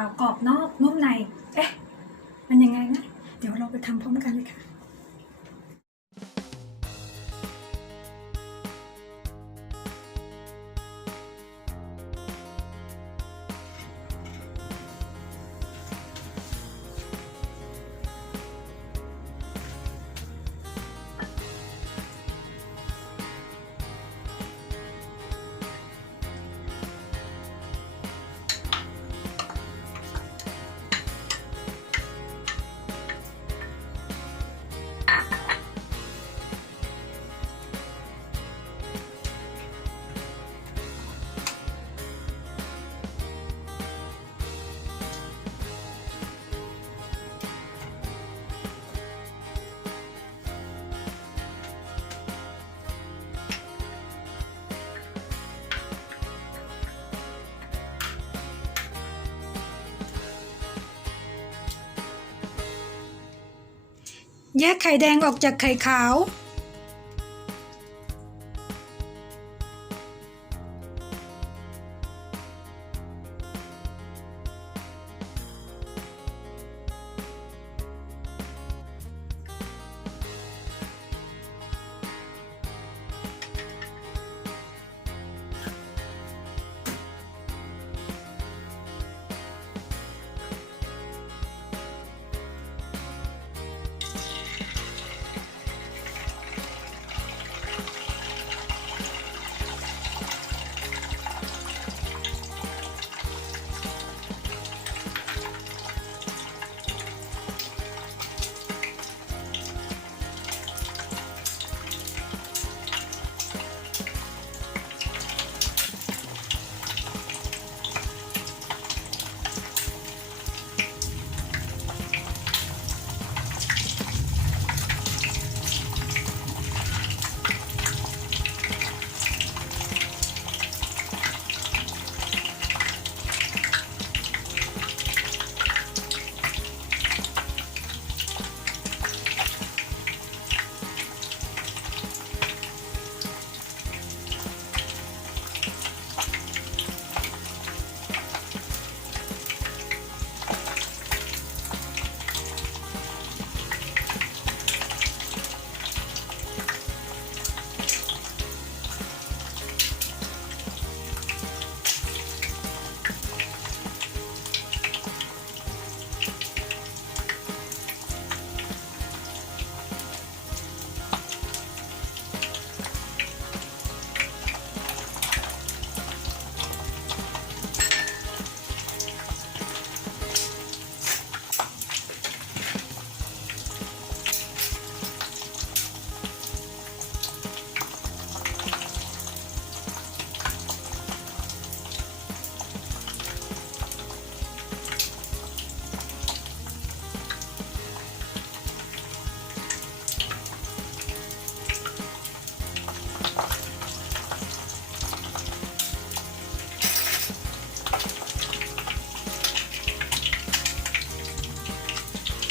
าวกรอบนอกนุ่มในเอ๊ะมันยังไงนะเดี๋ยวเราไปทำพร้อมกันเลยค่ะแยกไข่แดงออกจากไข่ขาว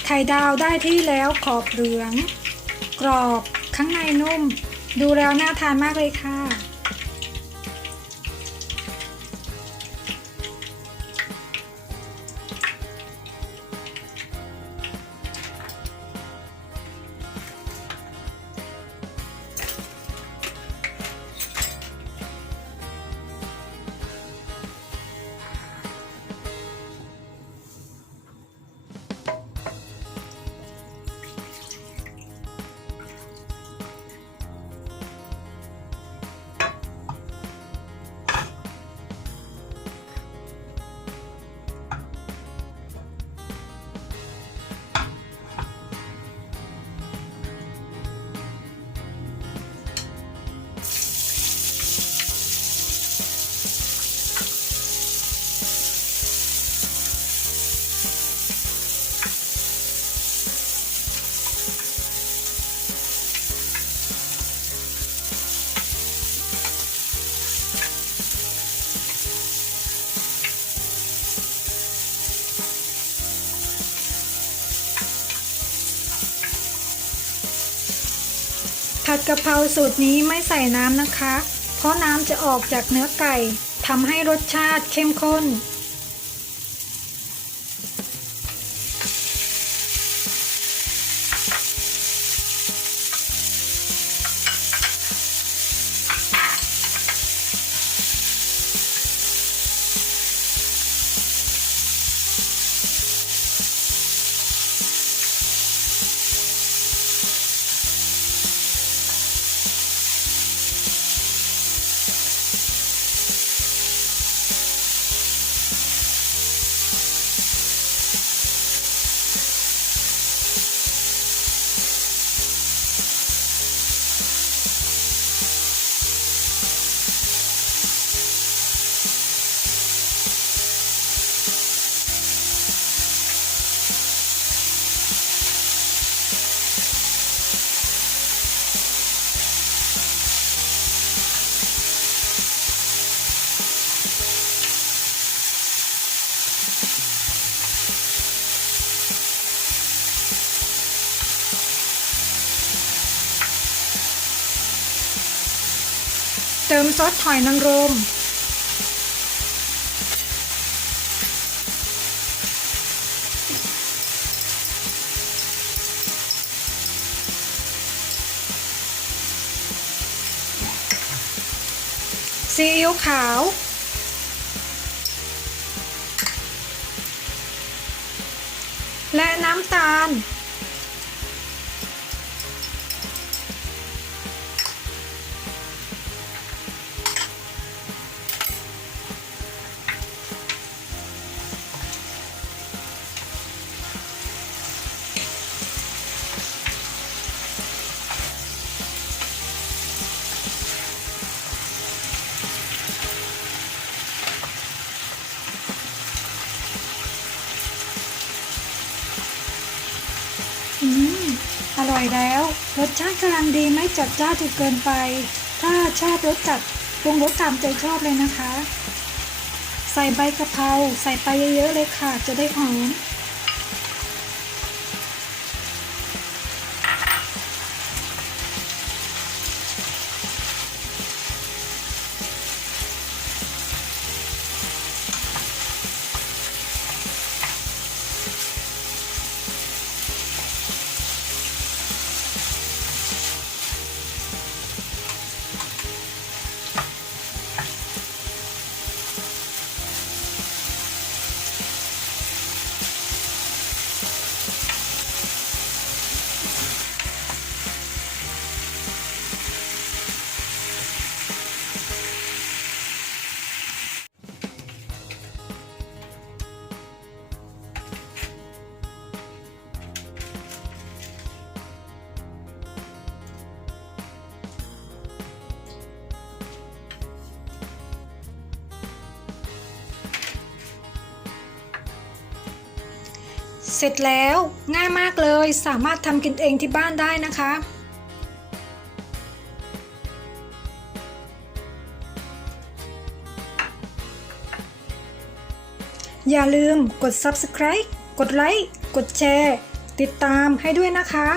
ไข่ดาวได้ที่แล้วขอบเหลืองกรอบข้างในนุ่มดูแล้วน่าทานมากเลยค่ะผัดกะเพราสูตรนี้ไม่ใส่น้ำนะคะ เพราะน้ำจะออกจากเนื้อไก่ทำให้รสชาติเข้มข้น เติมซอสหอยนางรมซีอิ๊วขาวและน้ำตาลอร่อยแล้วรสชาติกำลังดีไม่จัดจ้านจนเกินไปถ้าชอบรสจัดปรุงรสตามใจชอบเลยนะคะใส่ใบกะเพราใส่ไปเยอะๆเลยค่ะจะได้หอมเสร็จแล้วง่ายมากเลยสามารถทำกินเองที่บ้านได้นะคะอย่าลืมกด Subscribe กดไลค์กดแชร์ติดตามให้ด้วยนะคะ